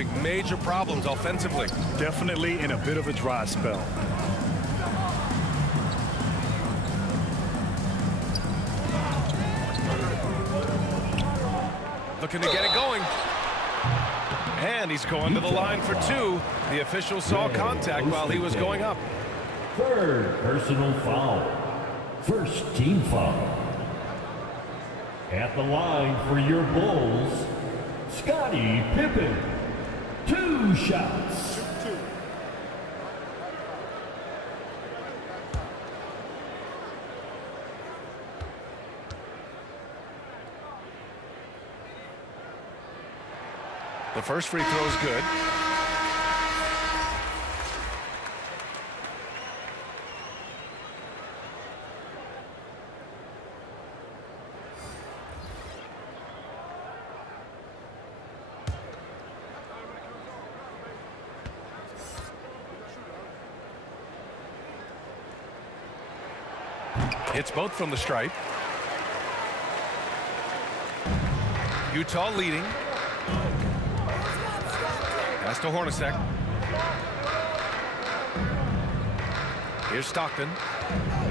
having major problems offensively. Definitely in a bit of a dry spell. Looking to get it going. And he's going to the line for two. The official saw contact while he was going up. Third personal foul. First team foul. At the line for your Bulls, Scottie Pippen. 2 shots. The first free throw is good. Hits both from the stripe. Utah leading. Pass to Hornacek. Here's Stockton.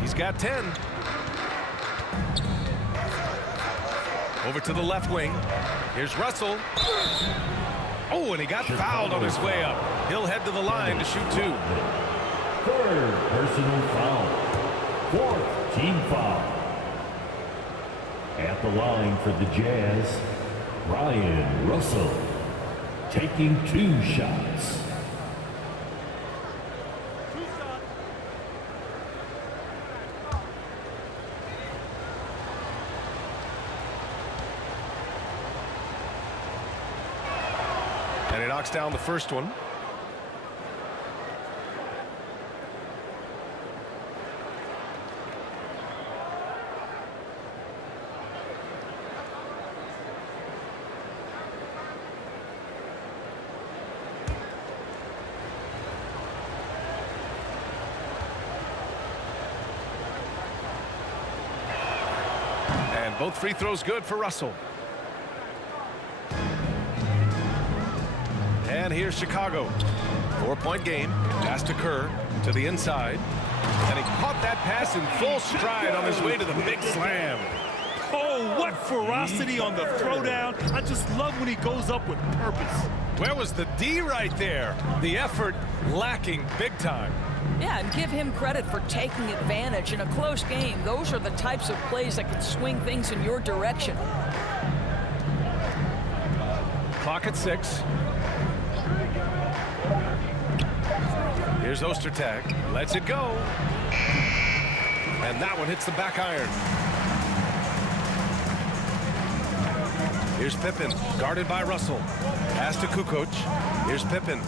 He's got 10. Over to the left wing. Here's Russell. Oh, and he got fouled on his way up. He'll head to the line to shoot 2. Third personal foul. Fourth team foul. At the line for the Jazz, Ryan Russell. Taking 2 shots. And he knocks down the first one. Both free throws good for Russell. And here's Chicago. 4-point game. Pass to Kerr to the inside. And he caught that pass in full stride on his way to the big slam. Oh, what ferocity on the throwdown. I just love when he goes up with purpose. Where was the D right there? The effort lacking big time. Yeah, and give him credit for taking advantage in a close game. Those are the types of plays that can swing things in your direction. Clock at 6. Here's Ostertag. Lets it go. And that one hits the back iron. Here's Pippen, guarded by Russell. Pass to Kukoc. Here's Pippen.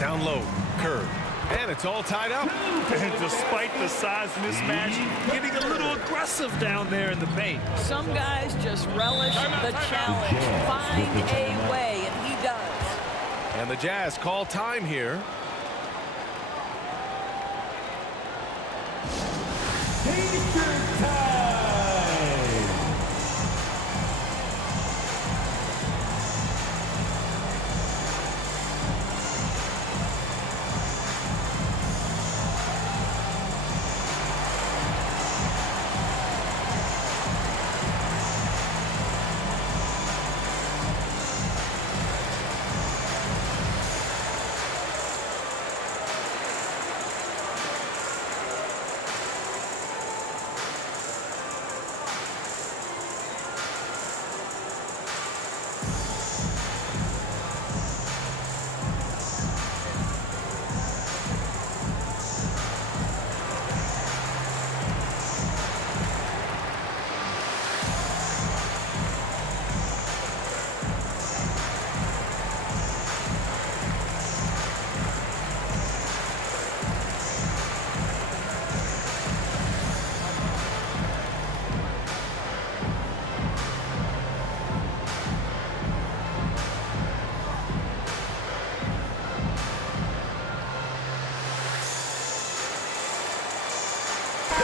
Down low, Kerr. And it's all tied up. And despite the size mismatch, getting a little aggressive down there in the paint. Some guys just relish the challenge. Find a way, and he does. And the Jazz call time here.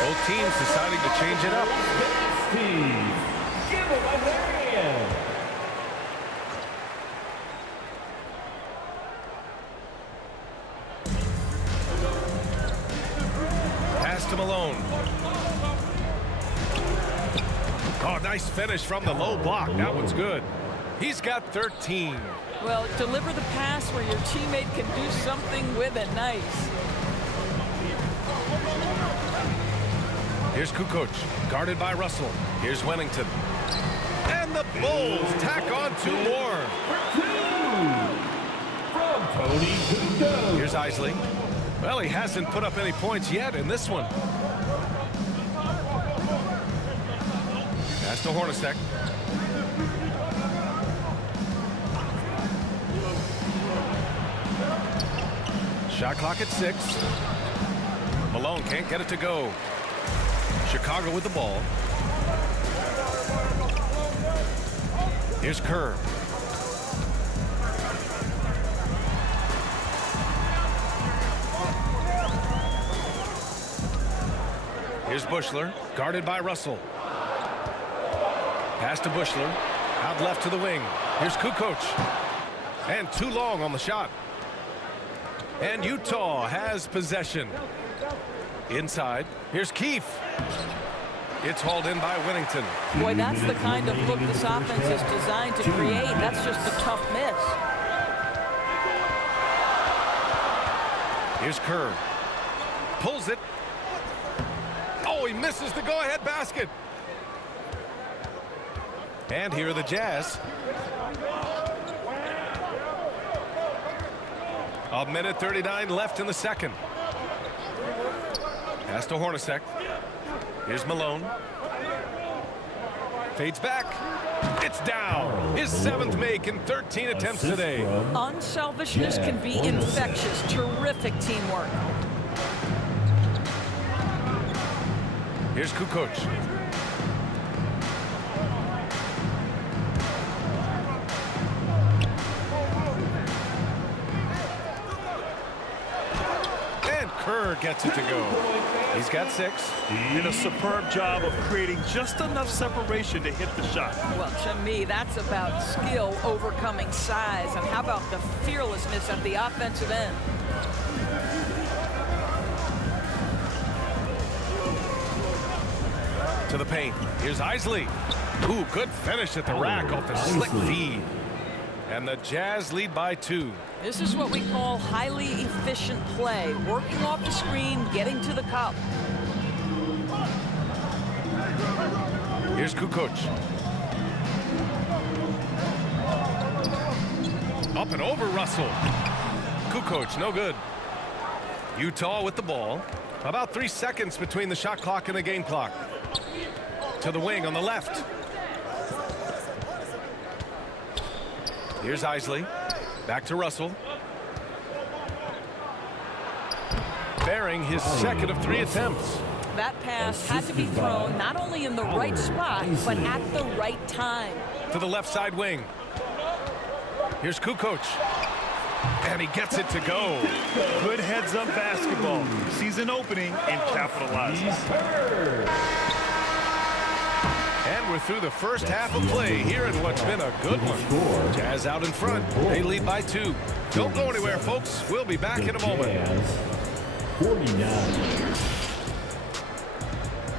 Both teams deciding to change it up. Steve, give Oh, nice finish from the low block. That one's good. He's got 13. Well, deliver the pass where your teammate can do something with it. Nice. Here's Kukoc, guarded by Russell. Here's Wennington. And the Bulls tack on 2 more. From Tony Kukoc. Here's Isley. Well, he hasn't put up any points yet in this one. Pass to Hornacek. Shot clock at 6. Malone can't get it to go. Chicago with the ball. Here's Kerr. Here's Bushler, guarded by Russell. Pass to Bushler. Out left to the wing. Here's Kukoc. And too long on the shot. And Utah has possession. Inside. Here's Keefe. It's hauled in by Wennington. Boy, that's the kind of look this offense is designed to create. That's just a tough miss. Here's Kerr. Pulls it. Oh, he misses the go-ahead basket. And here are the Jazz. A minute 39 left in the second. Pass to Hornacek. Here's Malone. Fades back. It's down. His 7th make in 13 attempts today. Unselfishness can be infectious. Terrific teamwork. Here's Kukoc. And Kerr gets it to go. He's got 6. Did a superb job of creating just enough separation to hit the shot. Well, to me, that's about skill overcoming size. And how about the fearlessness at the offensive end? To the paint. Here's Isley. Ooh, good finish at the rack off the slick feed. And the Jazz lead by 2. This is what we call highly efficient play. Working off the screen, getting to the cup. Here's Kukoc. Up and over Russell. Kukoc, no good. Utah with the ball. About 3 seconds between the shot clock and the game clock. To the wing on the left. Here's Isley. Back to Russell. Bearing his second of 3 attempts. That pass had to be thrown not only in the right spot, but at the right time. To the left side wing. Here's Kukoc. And he gets it to go. Good heads-up basketball. Sees an opening and capitalizes. And we're through the first half of play here in what's been a good one. Jazz out in front. They lead by 2. Don't go anywhere, folks. We'll be back in a moment. 49.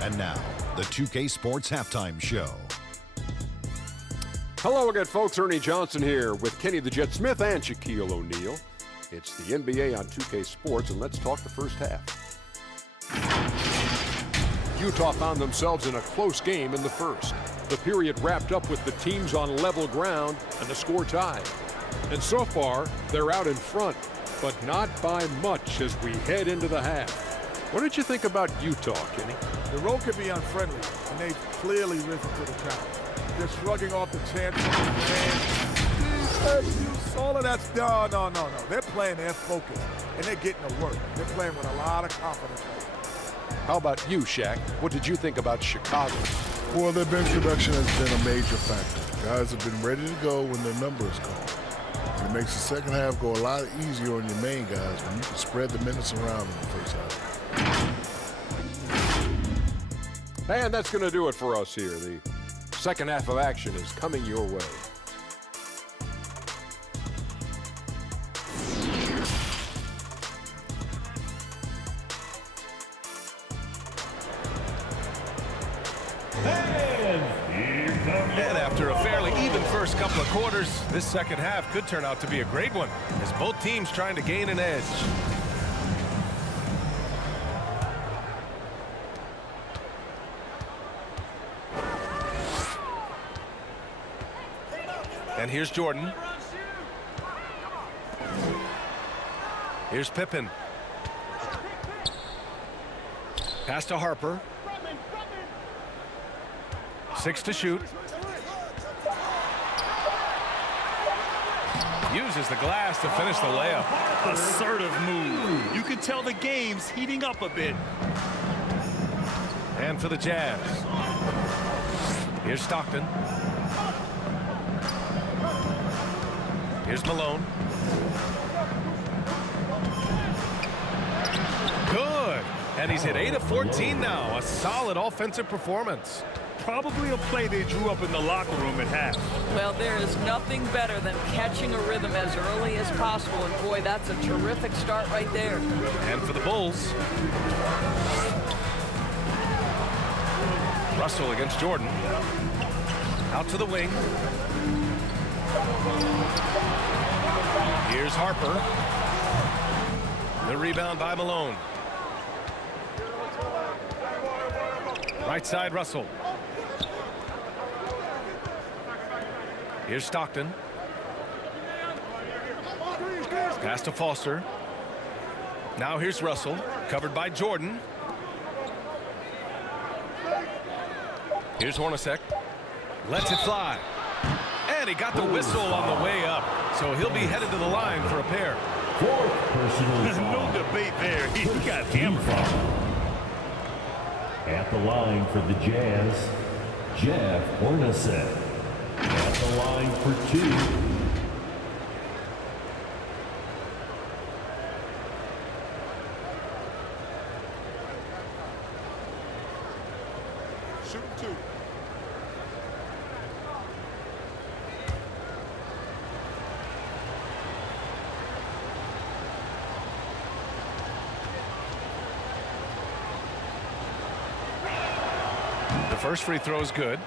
And now, the 2K Sports Halftime Show. Hello again, folks. Ernie Johnson here with Kenny the Jet Smith and Shaquille O'Neal. It's the NBA on 2K Sports, and let's talk the first half. Utah found themselves in a close game in the first. The period wrapped up with the teams on level ground and the score tied. And so far, they're out in front, but not by much as we head into the half. What did you think about Utah, Kenny? The road can be unfriendly, and they've clearly risen to the challenge. They're shrugging off the chances. All of that's no. They're playing their focus, and they're getting to work. They're playing with a lot of confidence. How about you, Shaq? What did you think about Chicago? Well, their bench production has been a major factor. Guys have been ready to go when their number is called. It makes the second half go a lot easier on your main guys when you can spread the minutes around in the first half. And that's going to do it for us here. The second half of action is coming your way. And And after a fairly even first couple of quarters, this second half could turn out to be a great one as both teams trying to gain an edge. And here's Jordan. Here's Pippen. Pass to Harper. 6 to shoot. Uses the glass to finish the layup. Assertive move. You can tell the game's heating up a bit. And for the Jazz. Here's Stockton. Here's Malone. Good. And he's hit 8 of 14 now. A solid offensive performance. Probably a play they drew up in the locker room at half. Well, there is nothing better than catching a rhythm as early as possible. And boy, that's a terrific start right there. And for the Bulls. Russell against Jordan. Out to the wing. Here's Harper. The rebound by Malone. Right side, Russell. Here's Stockton. Pass to Foster. Now here's Russell, covered by Jordan. Here's Hornacek. Lets it fly. And he got the whistle on the way up. So he'll be headed to the line for a pair. Fourth personal foul. No debate there. He got hammered. At the line for the Jazz, Jeff Hornacek. At the line for 2. Shooting 2. The first free throw is good.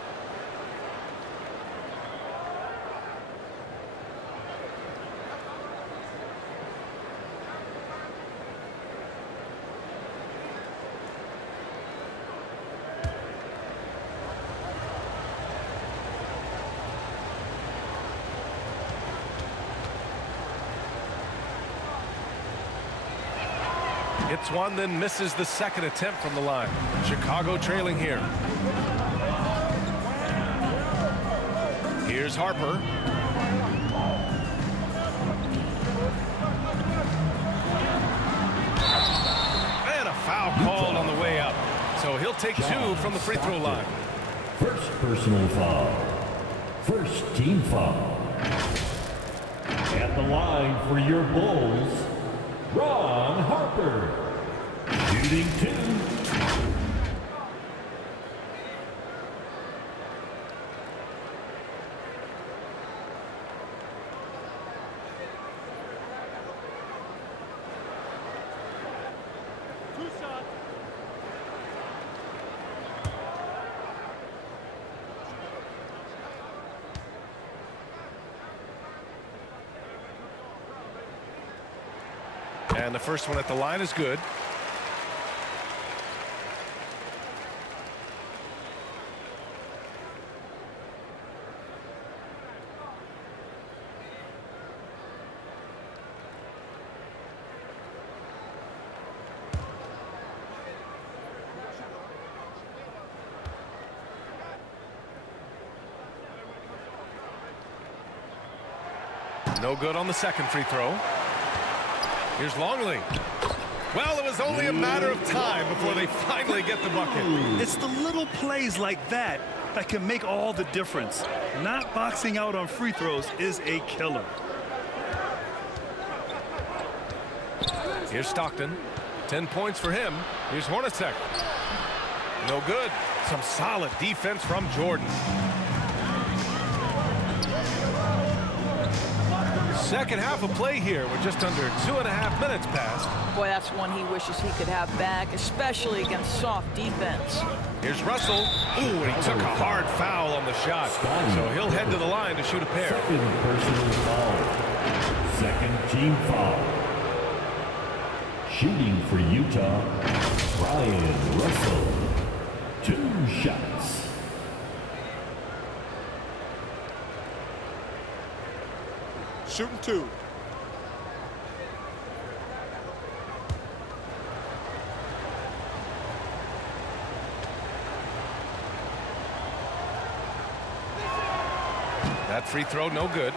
Hits one, then misses the second attempt from the line. Chicago trailing here. Here's Harper. And a foul called on the way up. So he'll take 2 from the free throw line. First personal foul. First team foul. At the line for your Bulls, Ron Harper. Shooting 2. And the first one at the line is good. No good on the second free throw. Here's Longley. Well, it was only a matter of time before they finally get the bucket. It's the little plays like that that can make all the difference. Not boxing out on free throws is a killer. Here's Stockton. 10 points for him. Here's Hornacek. No good. Some solid defense from Jordan. Second half of play here with just under 2.5 minutes passed. Boy, that's one he wishes he could have back, especially against soft defense. Here's Russell. Ooh, and he took a hard foul on the shot. So he'll head to the line to shoot a pair. Second personal foul. Second team foul. Shooting for Utah, Brian Russell. 2 shots. Shooting 2. That free throw, no good.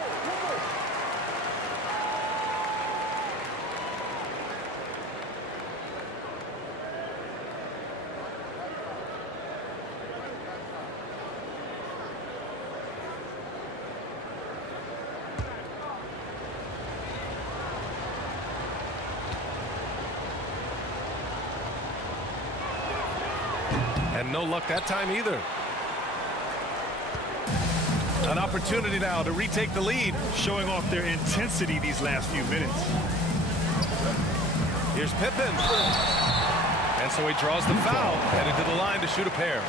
And no luck that time either. An opportunity now to retake the lead. Showing off their intensity these last few minutes. Here's Pippen. And so he draws the foul, headed to the line to shoot a pair.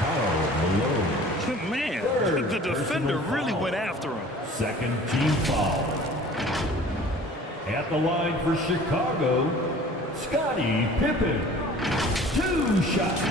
Man, the defender really went after him. Second team foul. At the line for Chicago, Scottie Pippen. 2 shots.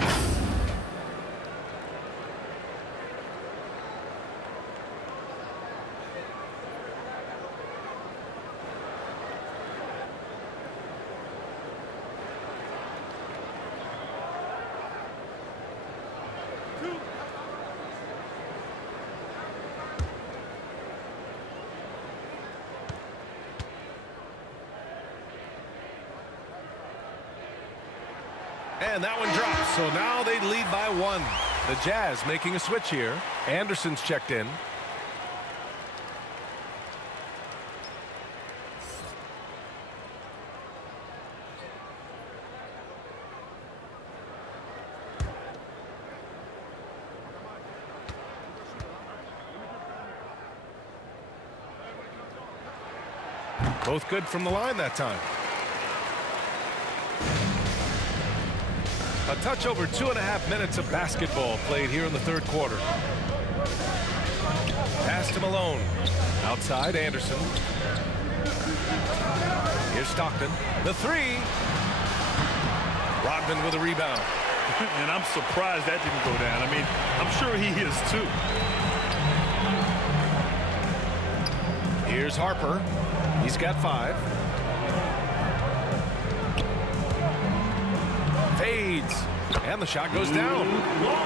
And that one drops, so now they lead by 1. The Jazz making a switch here. Anderson's checked in. Both good from the line that time. A touch over 2.5 minutes of basketball played here in the third quarter. Pass to Malone. Outside, Anderson. Here's Stockton. The 3. Rodman with a rebound. And I'm surprised that didn't go down. I mean, I'm sure he is too. Here's Harper. He's got 5. Fades. And the shot goes down.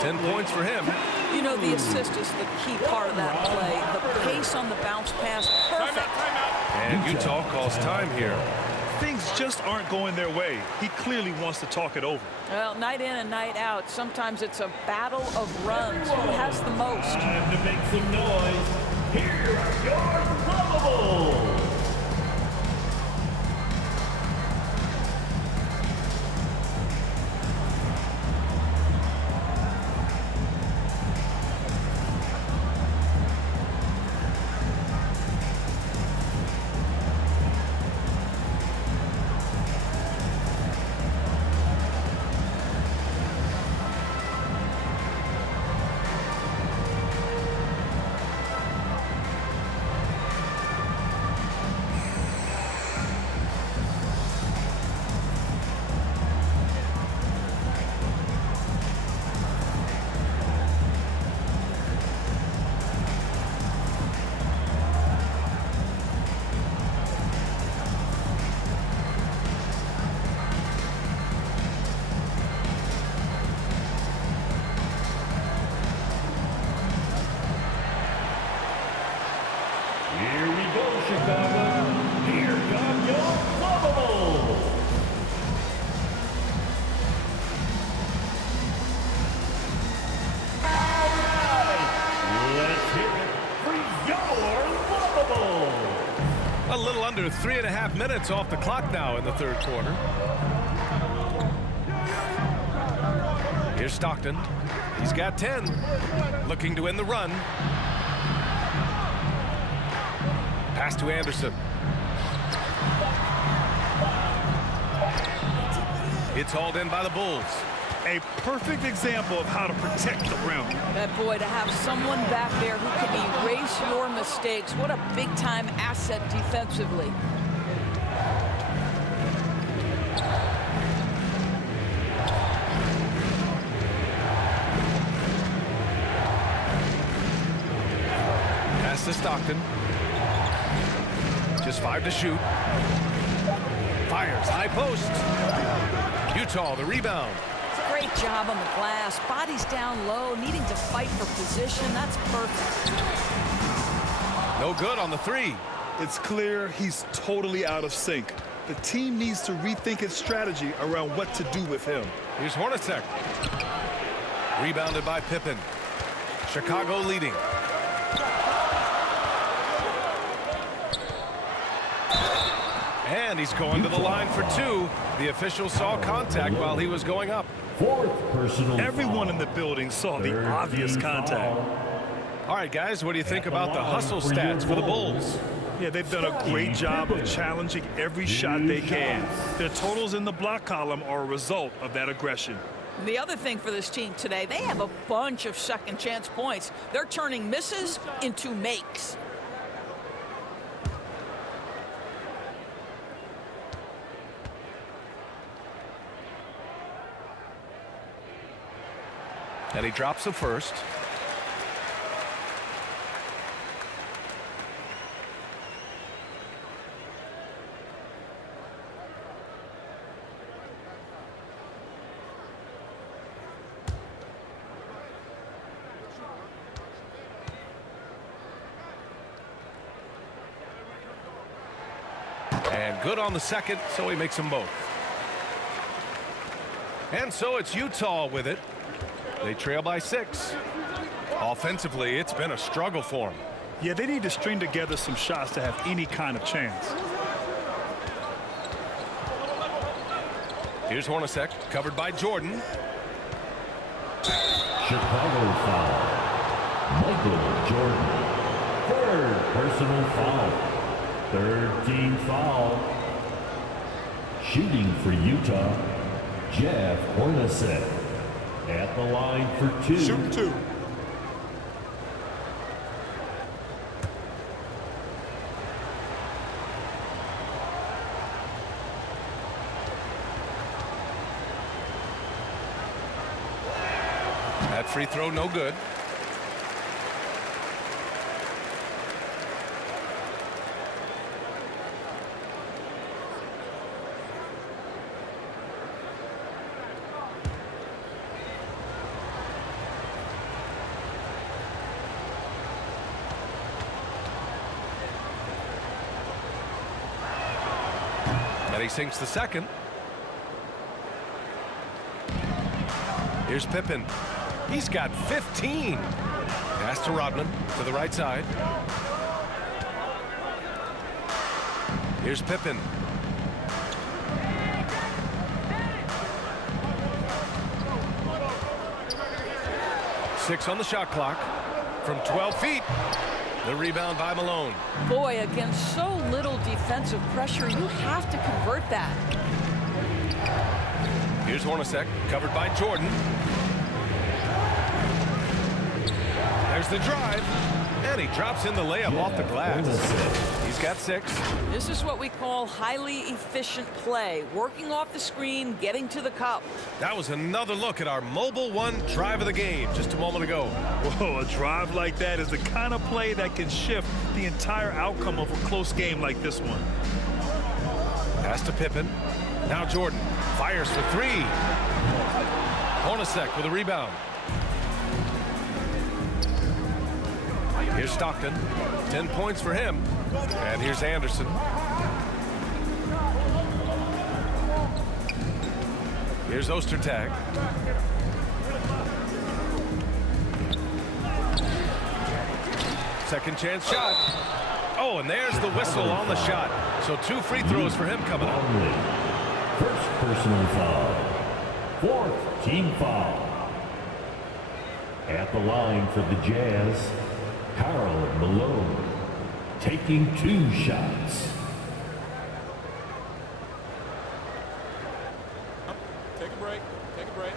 10 points for him. You know, the assist is the key part of that play. The pace on the bounce pass, perfect. And Utah calls time here. Things just aren't going their way. He clearly wants to talk it over. Well, night in and night out, sometimes it's a battle of runs. Who has the most? Time to make some noise. Here are your Lavables. Here we go, Chicago. Here come your Lavables. All right. Let's hear it for your Lavables. A little under 3.5 minutes off the clock now in the third quarter. Here's Stockton. He's got 10. Looking to win the run. Pass to Anderson. It's hauled in by the Bulls. A perfect example of how to protect the rim. That boy, to have someone back there who can erase your mistakes, what a big-time asset defensively. Pass to Stockton. Just 5 to shoot. Fires, high post. Utah, the rebound. Great job on the glass. Body's down low, needing to fight for position. That's perfect. No good on the 3. It's clear he's totally out of sync. The team needs to rethink its strategy around what to do with him. Here's Hornacek. Rebounded by Pippen. Chicago leading. And he's going to the line for 2. The official saw contact while he was going up. 4th personal Everyone foul. in the building saw the 3rd obvious team contact. foul. All right, guys, what do you think about the hustle stats for the Bulls? Yeah, they've done a great job of challenging every shot they can. Their totals in the block column are a result of that aggression. The other thing for this team today, they have a bunch of second chance points. They're turning misses into makes. And he drops the first. And good on the second, so he makes them both. And so it's Utah with it. They trail by 6. Offensively, it's been a struggle for them. Yeah, they need to string together some shots to have any kind of chance. Here's Hornacek, covered by Jordan. Chicago foul. Michael Jordan. 3rd personal foul. 3rd team foul. Shooting for Utah, Jeff Hornacek. At the line for 2. Shoot 2. That free throw, no good. And he sinks the second. Here's Pippen. He's got 15. Pass to Rodman to the right side. Here's Pippen. Six on the shot clock from 12 feet. The rebound by Malone. Boy, against so little defensive pressure, you have to convert that. Here's Hornacek, covered by Jordan. There's the drive, and he drops in the layup off the glass. He's got 6. This is what we call highly efficient play. Working off the screen, getting to the cup. That was another look at our Mobile One drive of the game just a moment ago. Whoa, a drive like that is the kind of play that can shift the entire outcome of a close game like this one. Pass to Pippen. Now Jordan fires for 3. Hornacek with a rebound. Here's Stockton. 10 points for him. And here's Anderson. Here's Ostertag. Second chance shot. Oh, and there's the whistle on the shot. So 2 free throws for him coming up. First personal foul. 4th team foul. At the line for the Jazz, Karl Malone, taking 2 shots. Take a break. Take a break.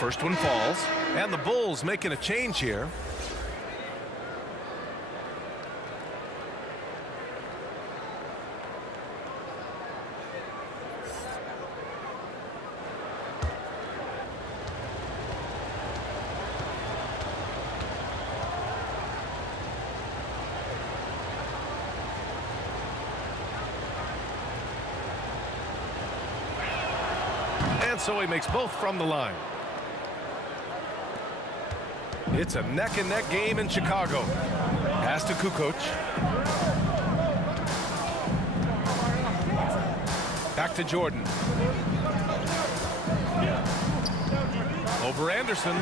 First one falls, and the Bulls making a change here. And so he makes both from the line. It's a neck-and-neck game in Chicago. Pass to Kukoc. Back to Jordan. Over Anderson.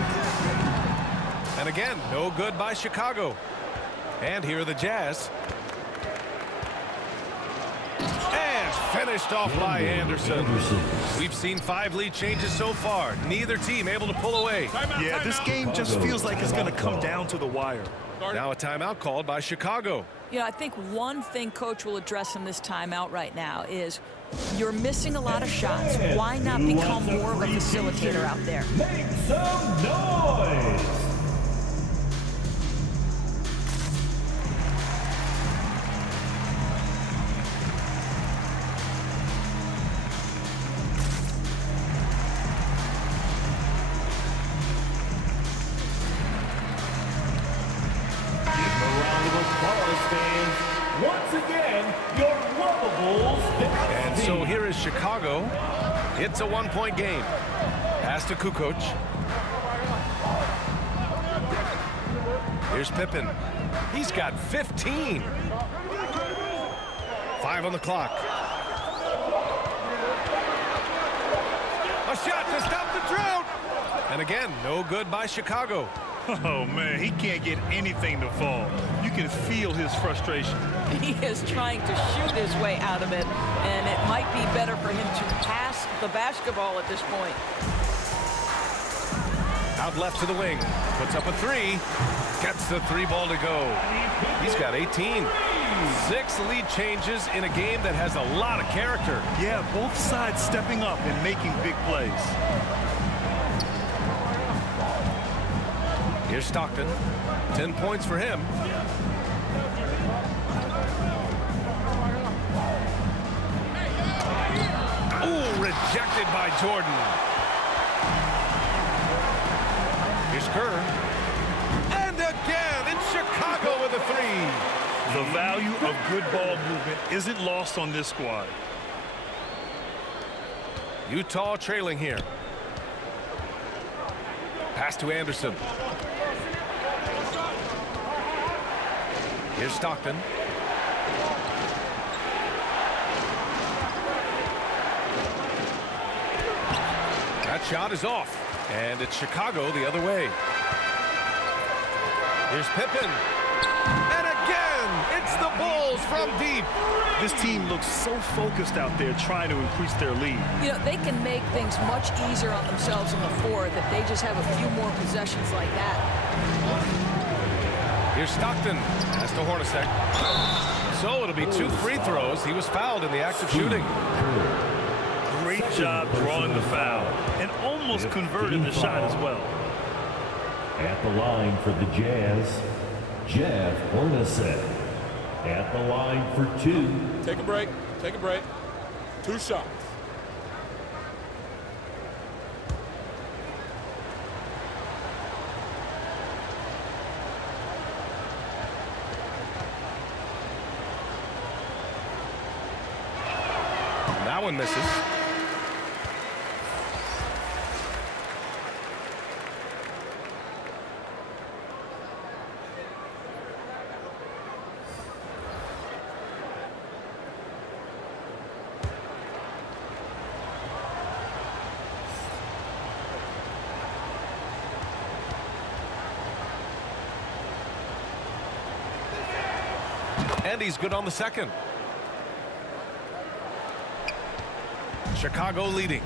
And again, no good by Chicago. And here are the Jazz. And finished off by Anderson. We've seen 5 lead changes so far. Neither team able to pull away. Yeah, this game just feels like it's going to come down to the wire. Now a timeout called by Chicago. You know, I think one thing Coach will address in this timeout right now is you're missing a lot of shots. Why not become more of a facilitator out there? Make some noise! Once again, your Lovables. And so here is Chicago. It's a 1-point game. Pass to Kukoc. Here's Pippen. He's got 15. 5 on the clock. A shot to stop the drought. And again, no good by Chicago. Oh, man, he can't get anything to fall. You can feel his frustration. He is trying to shoot his way out of it, and it might be better for him to pass the basketball at this point. Out left to the wing. Puts up a 3. Gets the 3 ball to go. He's got 18. 6 lead changes in a game that has a lot of character. Yeah, both sides stepping up and making big plays. Here's Stockton. 10 points for him. Ooh, rejected by Jordan. Here's Kerr. And again, it's Chicago with a 3. The value of good ball movement isn't lost on this squad. Utah trailing here. Pass to Anderson. Here's Stockton. That shot is off. And it's Chicago the other way. Here's Pippen. And again, it's the Bulls from deep. This team looks so focused out there trying to increase their lead. You know, they can make things much easier on themselves in the fourth if they just have a few more possessions like that. Here's Stockton. Pass to Hornacek. So it'll be 2 free throws. He was fouled in the act of shooting. Great job drawing the foul and almost converted the shot as well. At the line for the Jazz, Jeff Hornacek. At the line for 2. Take a break. Take a break. 2 shots. That one misses. And he's good on the second. Chicago leading.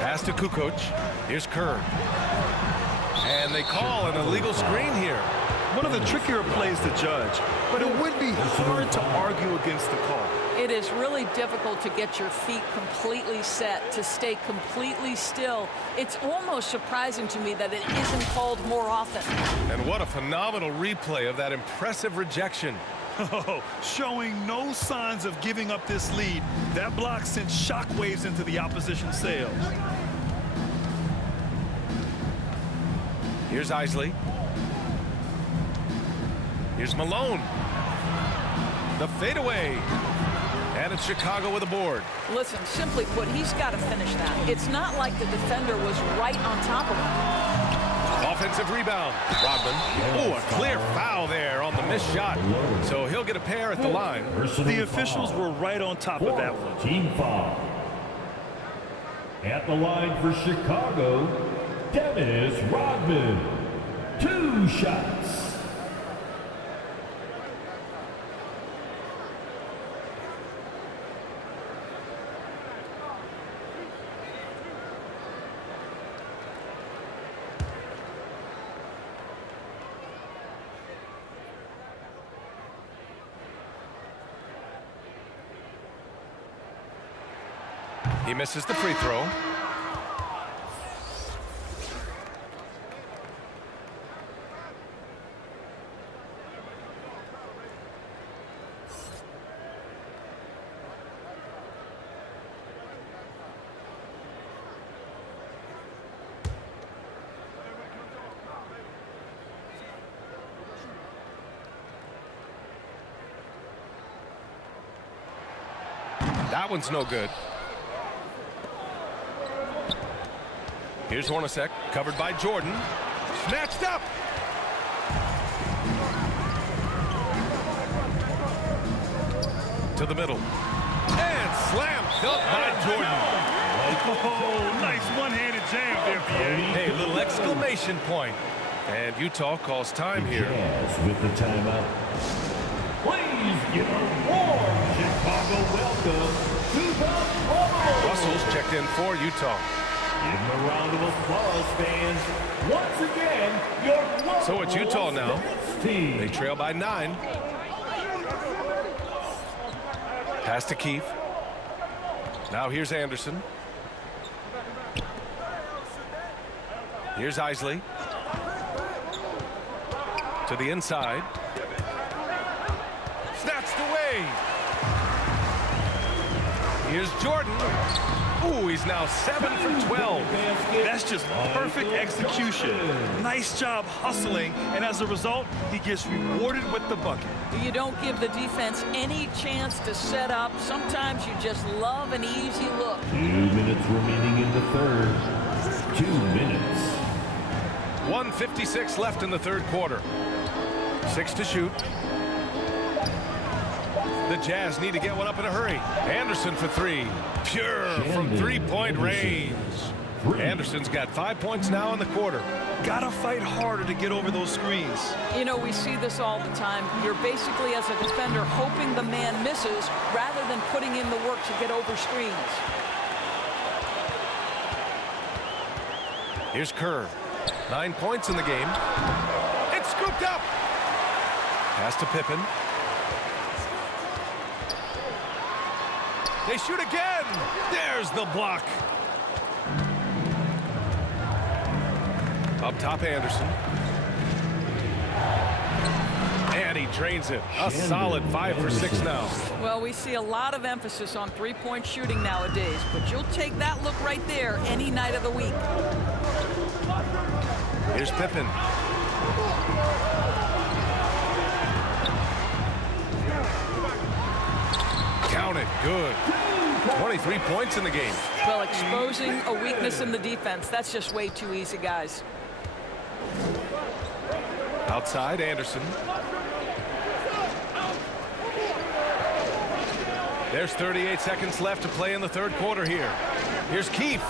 Pass to Kukoc. Here's Kerr. And they call an illegal screen here. one of the trickier plays to judge, but it would be hard to argue against the call. It is really difficult to get your feet completely set, to stay completely still. It's almost surprising to me that it isn't called more often. And what a phenomenal replay of that impressive rejection. Oh, showing no signs of giving up this lead. That block sent shockwaves into the opposition sails. Here's Isley. Here's Malone. The fadeaway. And it's Chicago with a board. Listen, simply put, he's got to finish that. It's not like the defender was right on top of him. Offensive rebound. Rodman. Oh, a clear foul there on the missed shot. So he'll get a pair at the line. The officials were right on top of that one. Team foul. At the line for Chicago, Dennis Rodman. 2 shots. He misses the free throw. That one's no good. Here's Hornacek, covered by Jordan. Snatched up. To the middle. And slam dunk by Jordan. Oh, nice one-handed jam there, Pierre. Hey, little exclamation point. And Utah calls time here. Jazz with the timeout. Please give a warm Chicago welcome to the bubble. Russell's checked in for Utah. Give them a round of applause, fans. Once again, your So it's Utah now. team. They trail by 9. Pass to Keefe. Now here's Anderson. Here's Isley. To the inside. Snatched away. Here's Jordan. Ooh, he's now 7 for 12. That's just perfect execution. Nice job hustling, and as a result, he gets rewarded with the bucket. You don't give the defense any chance to set up. Sometimes you just love an easy look. 2 minutes remaining in the third. 2 minutes. 1:56 left in the third quarter. 6 to shoot. The Jazz need to get one up in a hurry. Anderson for 3. Pure from three-point range. Anderson's got 5 points now in the quarter. Gotta fight harder to get over those screens. You know, we see this all the time. You're basically, as a defender, hoping the man misses rather than putting in the work to get over screens. Here's Kerr. 9 points in the game. It's scooped up. Pass to Pippen. They shoot again. There's the block. Up top, Anderson. And he drains it. A solid 5 for 6 now. Well, we see a lot of emphasis on three-point shooting nowadays, but you'll take that look right there any night of the week. Here's Pippen. Count it. Good. 23 points in the game. Well, exposing a weakness in the defense, that's just way too easy, guys. Outside, Anderson. There's 38 seconds left to play in the third quarter here. Here's Keefe.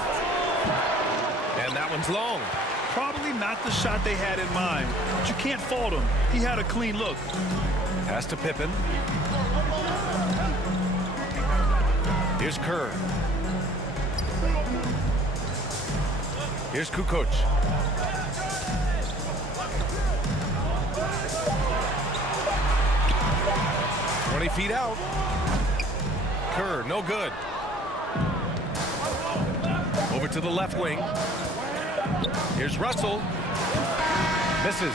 And that one's long. Probably not the shot they had in mind, but you can't fault him. He had a clean look. Pass to Pippen. Here's Kerr. Here's Kukoc. 20 feet out. Kerr, no good. Over to the left wing. Here's Russell. Misses.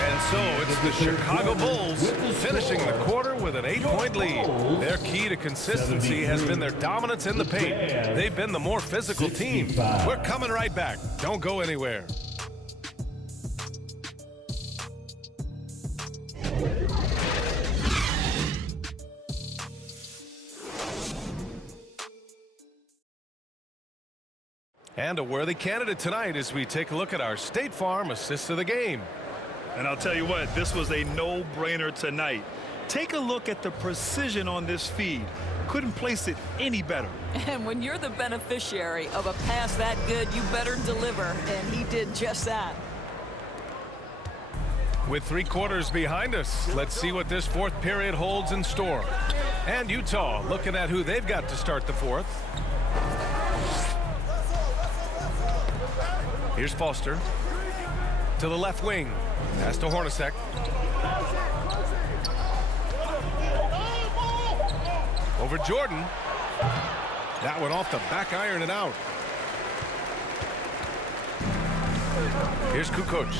And so it's the Chicago Bulls finishing the quarter with an 8-point lead. Their key to consistency has been their dominance in the paint. They've been the more physical team. We're coming right back. Don't go anywhere. And a worthy candidate tonight as we take a look at our State Farm assist of the game. And I'll tell you what, this was a no-brainer tonight. Take a look at the precision on this feed. Couldn't place it any better. And when you're the beneficiary of a pass that good, you better deliver, and he did just that. With 3 quarters behind us, let's see what this fourth period holds in store. And Utah looking at who they've got to start the fourth. Here's Foster to the left wing. Pass to Hornacek. Over Jordan. That one off the back iron and out. Here's Kukoc.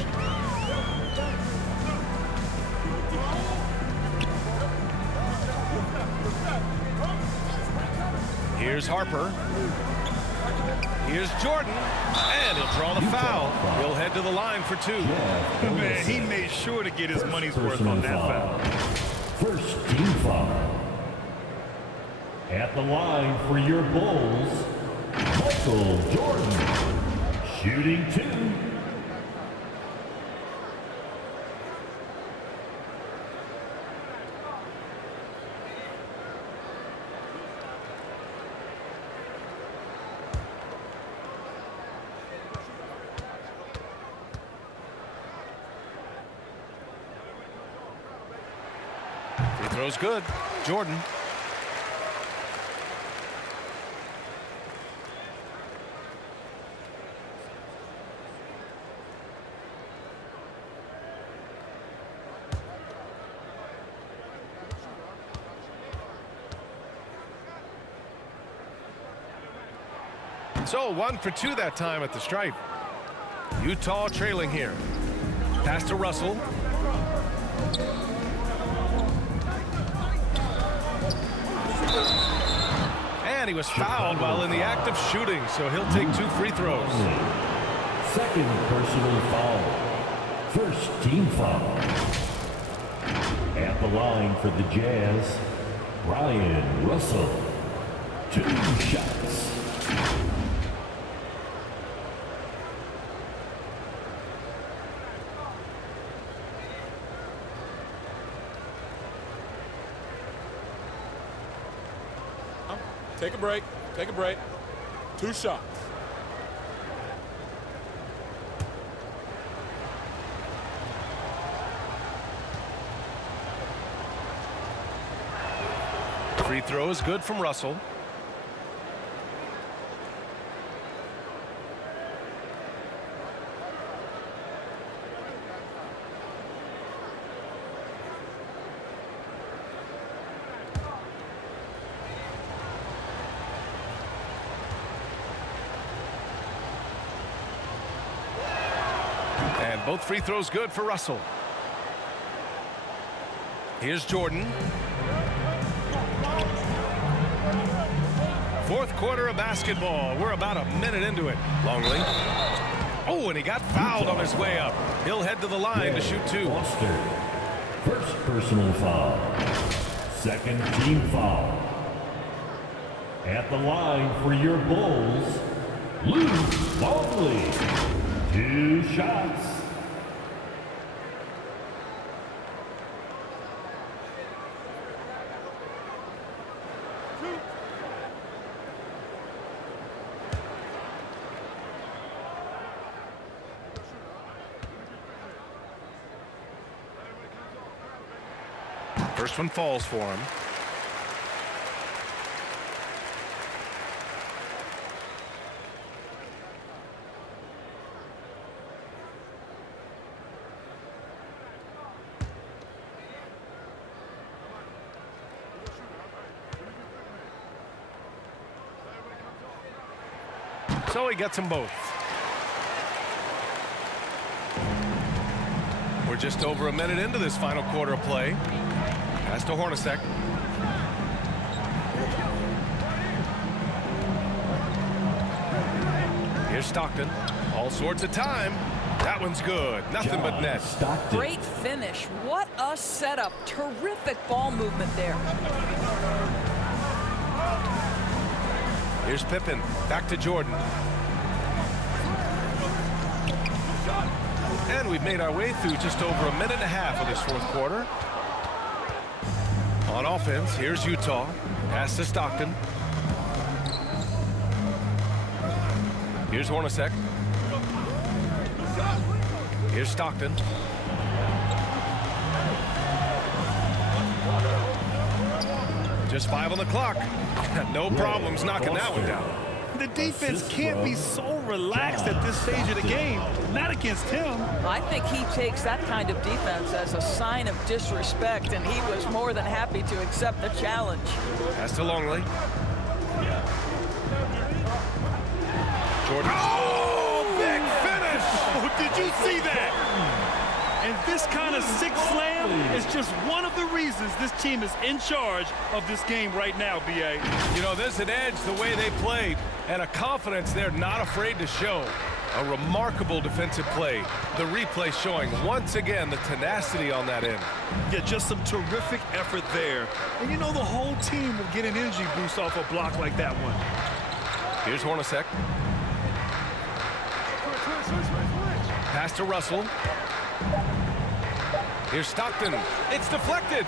Here's Harper. Here's Jordan, and he'll draw the foul. He'll head to the line for 2. Man, he made sure to get his money's worth on that foul. First team foul. At the line for your Bulls, Michael Jordan, shooting 2. Free throw's good. Jordan. So 1 for 2 that time at the stripe. Utah trailing here. Pass to Russell. And he was fouled while in the act of shooting, so he'll take 2 free throws. Second personal foul. First team foul. At the line for the Jazz, Brian Russell. 2 shots. Take a break. Take a break. 2 shots. Free throw is good from Russell. And both free throws good for Russell. Here's Jordan. Fourth quarter of basketball. We're about a minute into it. Longley. Oh, and he got fouled on his way up. He'll head to the line to shoot 2. Foster. First personal foul. Second team foul. At the line for your Bulls, Luke Longley. 2 shots. First one falls for him. So he gets them both. We're just over a minute into this final quarter of play. Pass to Hornacek. Here's Stockton. All sorts of time. That one's good. Nothing but net. Great finish. What a setup. Terrific ball movement there. Here's Pippen. Back to Jordan. And we've made our way through just over a minute and a half of this fourth quarter. On offense, here's Utah. Pass to Stockton. Here's Hornacek. Here's Stockton. Just 5 on the clock. No problems knocking that one down. The defense can't be so relaxed at this stage of the game. Not against him. I think he takes that kind of defense as a sign of disrespect, and he was more than happy to accept the challenge. Pass to Longley. Jordan. Oh, big finish! Oh, did you see that? And this kind of sick slam is just one of the reasons this team is in charge of this game right now, B.A. You know, there's an edge the way they played and a confidence they're not afraid to show. A remarkable defensive play. The replay showing once again the tenacity on that end. Yeah, just some terrific effort there. And you know the whole team will get an energy boost off a block like that one. Here's Hornacek. Pass to Russell. Here's Stockton. It's deflected.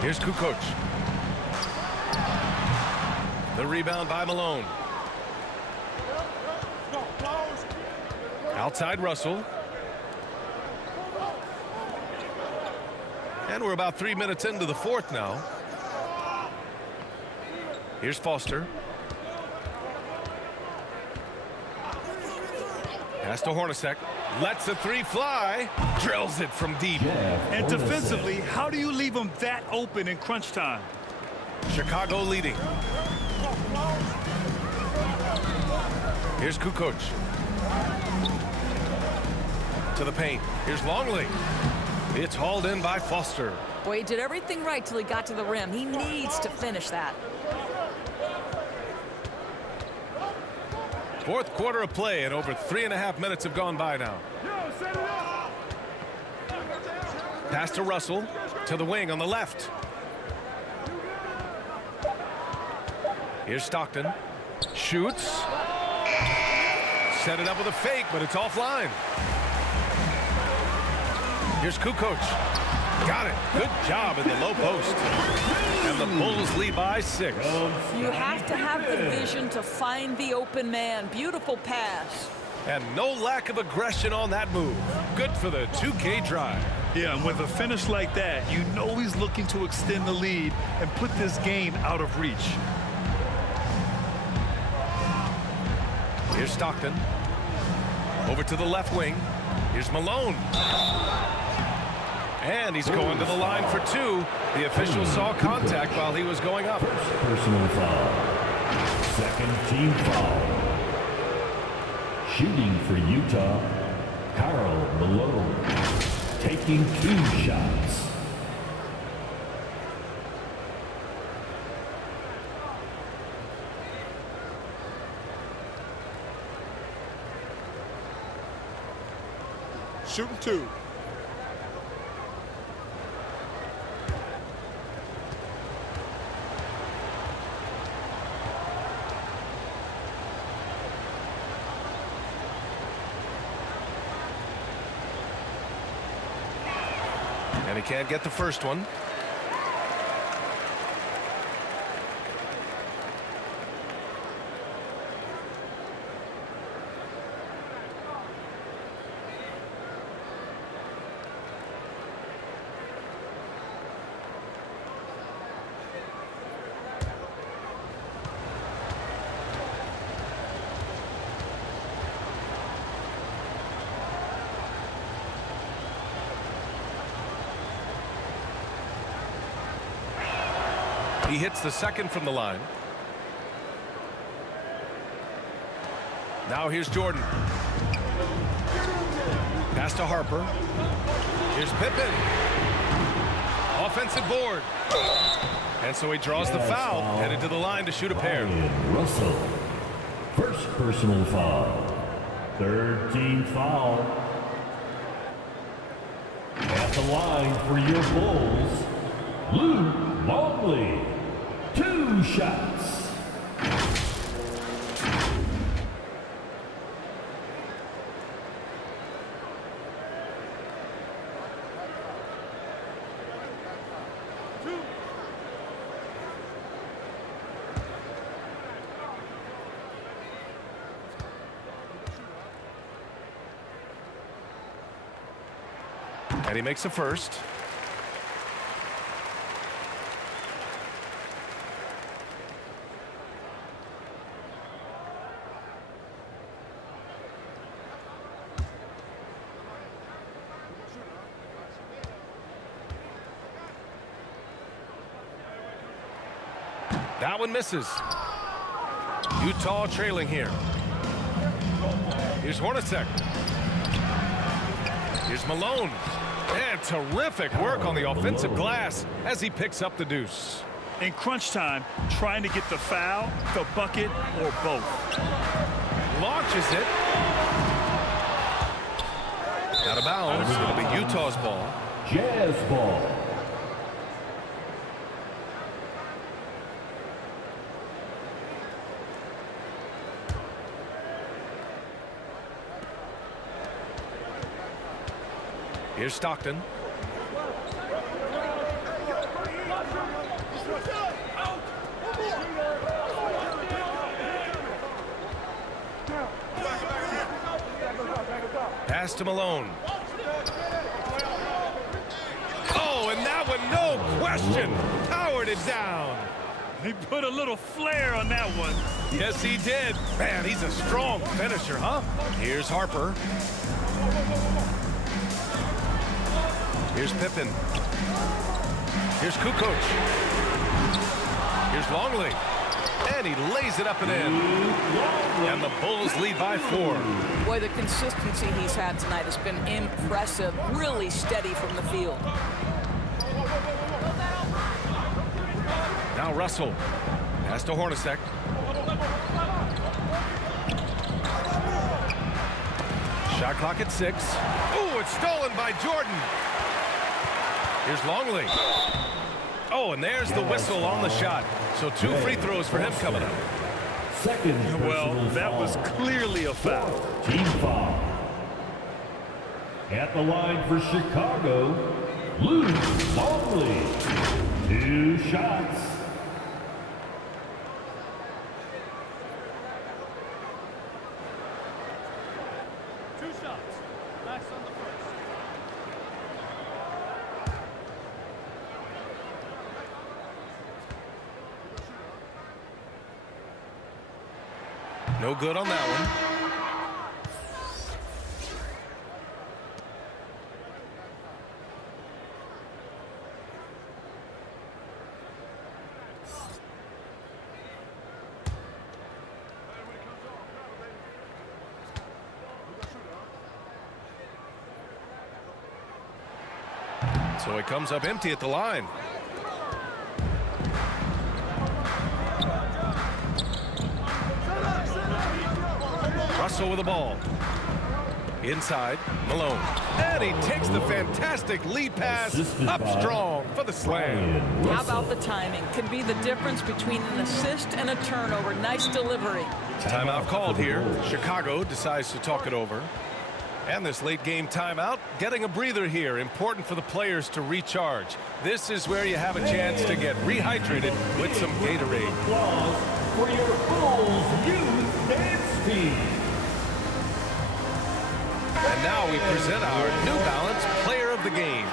Here's Kukoc. The rebound by Malone. Outside Russell. And we're about 3 minutes into the fourth now. Here's Foster. Pass to Hornacek. Lets the three fly. Drills it from deep. And defensively, how do you leave them that open in crunch time? Chicago leading. Here's Kukoc. To the paint. Here's Longley. It's hauled in by Foster. Boy, he did everything right till he got to the rim. He needs to finish that. Fourth quarter of play, and over 3.5 minutes have gone by now. Pass to Russell. To the wing on the left. Here's Stockton. Shoots. Set it up with a fake, but it's offline. Here's Kukoc. Got it. Good job in the low post. And the Bulls lead by 6. You have to have the vision to find the open man. Beautiful pass. And no lack of aggression on that move. Good for the 2K drive. Yeah, and with a finish like that, you know he's looking to extend the lead and put this game out of reach. Here's Stockton. Over to the left wing. Here's Malone. And he's going to the line for 2. The official saw contact while he was going up. Personal foul. Second team foul. Shooting for Utah, Karl Malone. Taking 2 shots. Shooting 2. And he can't get the first one. He hits the second from the line. Now here's Jordan. Pass to Harper. Here's Pippen. Offensive board. And so he draws the foul, headed to the line to shoot a pair. Russell. First personal foul. Third team foul. At the line for your Bulls, Luke Longley. 2 shots. And he makes a first. That one misses. Utah trailing here. Here's Hornacek. Here's Malone. And terrific work on the offensive glass as he picks up the deuce. In crunch time, trying to get the foul, the bucket, or both. Launches it. Out of bounds. It'll be Utah's ball. Jazz ball. Here's Stockton. Pass to Malone. Oh, and that one, no question, powered it down. He put a little flair on that one. Yes, he did. Man, he's a strong finisher, huh? Here's Harper. Here's Pippen. Here's Kukoc. Here's Longley. And he lays it up and in. And the Bulls lead by 4. Boy, the consistency he's had tonight has been impressive. Really steady from the field. Now Russell. Pass to Hornacek. Shot clock at 6. Oh, it's stolen by Jordan. Here's Longley. Oh, and there's the whistle on the shot. So 2 free throws for him coming up. Second Well, personal that foul. was clearly a foul. Team foul. At the line for Chicago, Luke Longley. 2 shots. No good on that one. So it comes up empty at the line. Russell with the ball. Inside, Malone. And he takes the fantastic lead pass up strong for the slam. How about the timing? Can be the difference between an assist and a turnover. Nice delivery. Timeout called here. Chicago decides to talk it over. And this late game timeout, getting a breather here. Important for the players to recharge. This is where you have a chance to get rehydrated with some Gatorade. Applause for your Bulls youth dance team. And now we present our New Balance Player of the Game.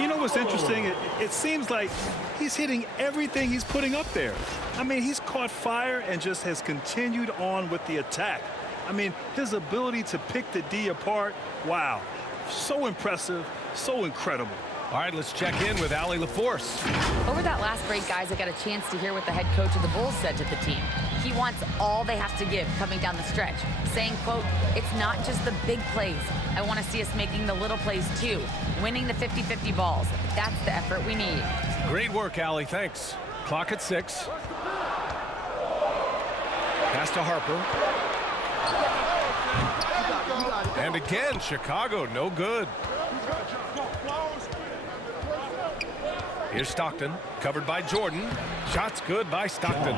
You know what's interesting? It seems like he's hitting everything he's putting up there. I mean, he's caught fire and just has continued on with the attack. I mean, his ability to pick the D apart, wow. So impressive, so incredible. All right, let's check in with Allie LaForce. Over that last break, guys, I got a chance to hear what the head coach of the Bulls said to the team. He wants all they have to give coming down the stretch, saying, quote, "It's not just the big plays. I want to see us making the little plays too, winning the 50-50 balls. That's the effort we need." Great work, Allie. Thanks. Clock at 6. Pass to Harper. And again, Chicago, no good. Here's Stockton, covered by Jordan. Shots good by Stockton.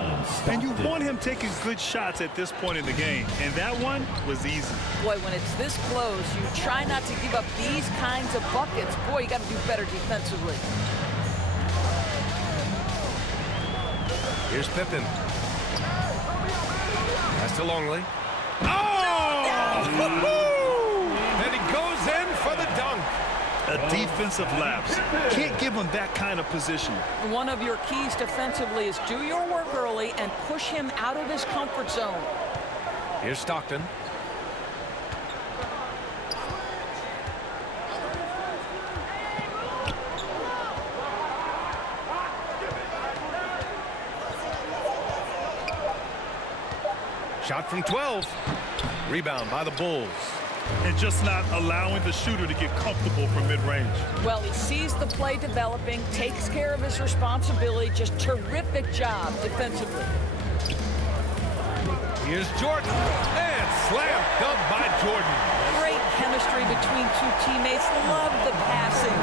And you want him taking good shots at this point in the game. And that one was easy. Boy, when it's this close, you try not to give up these kinds of buckets. Boy, you got to do better defensively. Here's Pippen. Pass to Longley. Oh! And he goes in for the dunk. A defensive lapse. Can't give him that kind of position. One of your keys defensively is do your work early and push him out of his comfort zone. Here's Stockton. Shot from 12. Rebound by the Bulls. And just not allowing the shooter to get comfortable from mid-range. Well, he sees the play developing, takes care of his responsibility. Just terrific job defensively. Here's Jordan. And slam dunk by Jordan. Great chemistry between two teammates. Love the passing.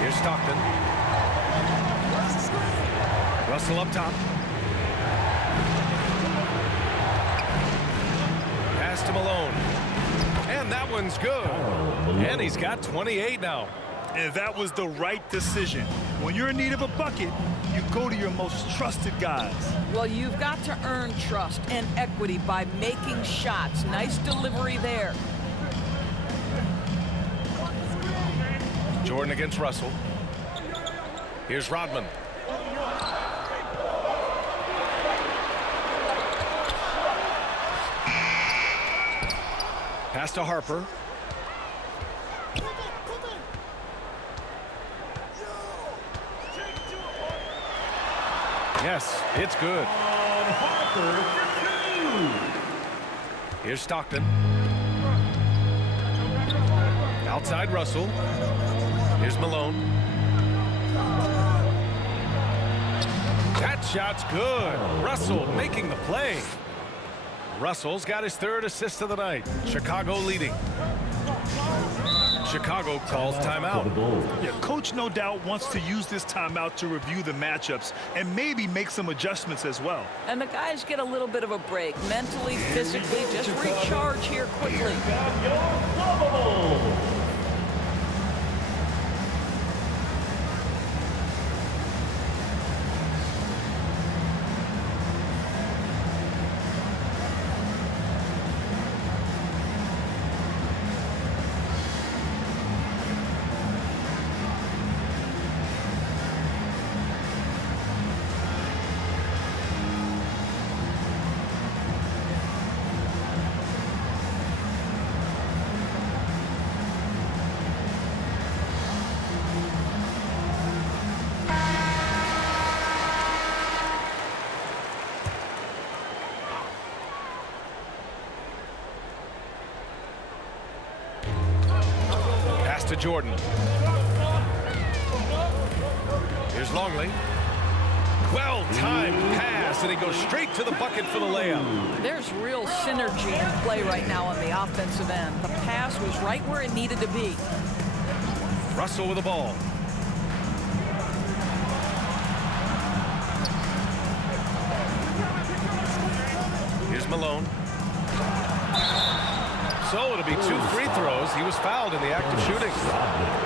Here's Stockton. Russell up top. Pass to Malone. And that one's good. And he's got 28 now. And that was the right decision. When you're in need of a bucket, you go to your most trusted guys. Well, you've got to earn trust and equity by making shots. Nice delivery there. Jordan against Russell. Here's Rodman. Pass to Harper. Yes, it's good. Here's Stockton. Outside Russell. Here's Malone. That shot's good. Russell making the play. Russell's got his 3rd assist of the night. Chicago leading. Chicago calls timeout. Yeah, coach no doubt wants to use this timeout to review the matchups and maybe make some adjustments as well. And the guys get a little bit of a break. Mentally, physically, just recharge here quickly. To Jordan. Here's Longley. Well-timed pass, and he goes straight to the bucket for the layup. There's real synergy in play right now on the offensive end. The pass was right where it needed to be. Russell with the ball. Here's Malone. So it'll be 2 free throws. He was fouled in the act of shooting.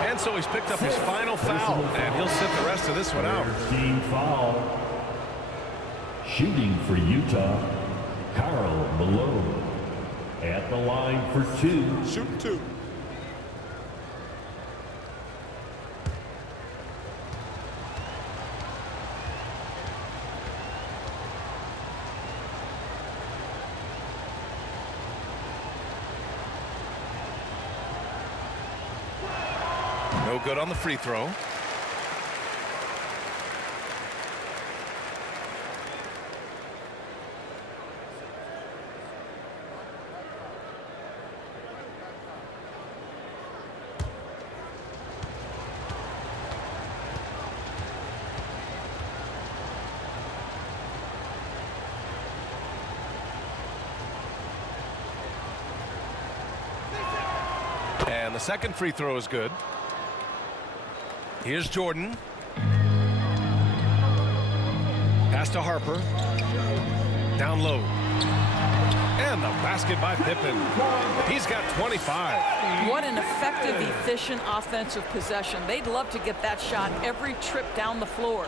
And so he's picked up his final foul, and he'll sit the rest of this one out. Team foul. Shooting for Utah, Karl Malone. At the line for 2. Shoot 2. No good on the free throw. the second free throw is good. Here's Jordan. Pass to Harper. Down low. And the basket by Pippen. He's got 25. What an effective, efficient offensive possession. They'd love to get that shot every trip down the floor.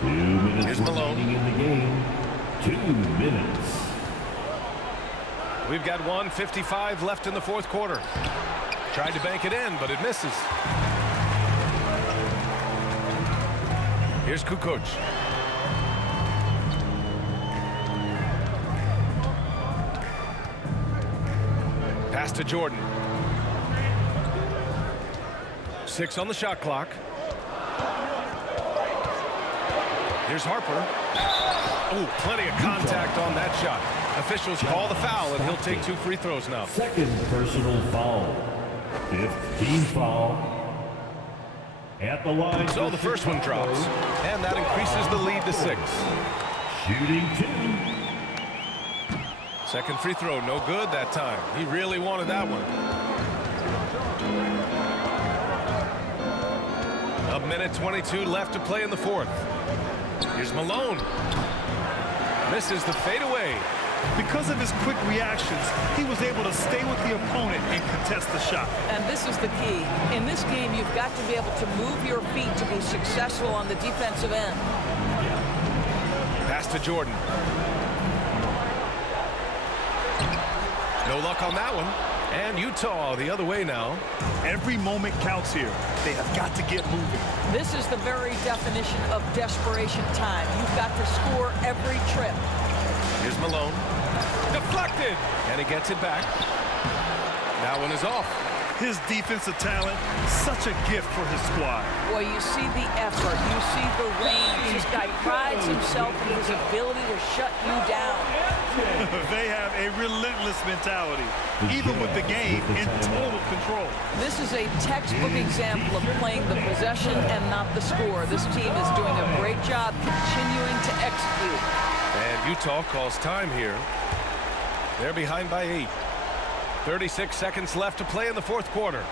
2 minutes Here's Malone. remaining in the game. 2 minutes. We've got 1:55 left in the fourth quarter. Tried to bank it in, but it misses. Here's Kukoc. Pass to Jordan. 6 on the shot clock. Here's Harper. Oh, plenty of contact on that shot. Officials call the foul, and he'll take 2 free throws now. Second personal foul. 15 foul. At the line. So the first one drops, and that increases the lead to 6. Shooting 2. Second free throw, no good that time. He really wanted that one. A minute 22 left to play in the fourth. Here's Malone. Misses the fadeaway. Because of his quick reactions, he was able to stay with the opponent and contest the shot. And this is the key. In this game, you've got to be able to move your feet to be successful on the defensive end. Pass to Jordan. No luck on that one. And Utah the other way now. Every moment counts here. They have got to get moving. This is the very definition of desperation time. You've got to score every trip. Here's Malone. Deflected. And he gets it back. That one is off. His defensive talent, such a gift for his squad. Boy, you see the effort. You see the range. This guy prides himself in his ability to shut you down. They have a relentless mentality, even with the game in total control. This is a textbook example of playing the possession and not the score. This team is doing a great job continuing to execute. And Utah calls time here. They're behind by 8. 36 seconds left to play in the fourth quarter.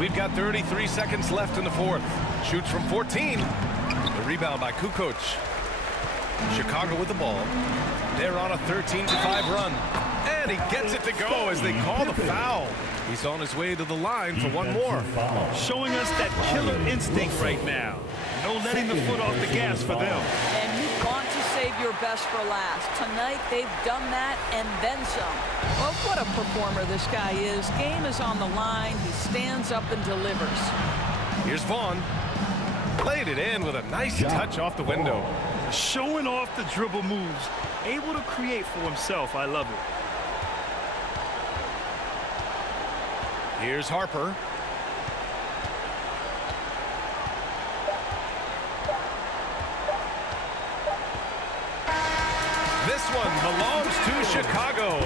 We've got 33 seconds left in the fourth. Shoots from 14. The rebound by Kukoc. Chicago with the ball. They're on a 13-5 run. And he gets it to go as they call the foul. He's on his way to the line for one more. Showing us that killer instinct right now. No letting the foot off the gas for them. And you want to save your best for last. Tonight, they've done that and then some. Well, what a performer this guy is. Game is on the line. He stands up and delivers. Here's Vaughn. Played it in with a nice touch off the window. Showing off the dribble moves. Able to create for himself. I love it. Here's Harper. This one belongs to Chicago.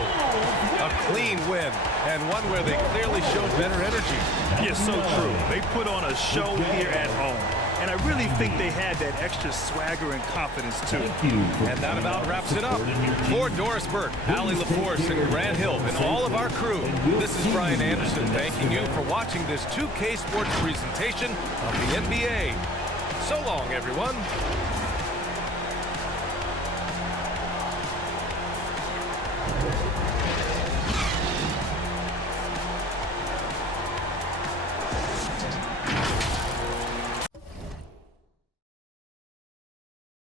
A clean win, and one where they clearly showed better energy. Yes, so true. They put on a show here at home. And I really think they had that extra swagger and confidence, too. And that about wraps it up. For Doris Burke, Allie LaForce, and Grant Hill, and all of our crew, this is Brian Anderson thanking you for watching this 2K Sports presentation of the NBA. So long, everyone.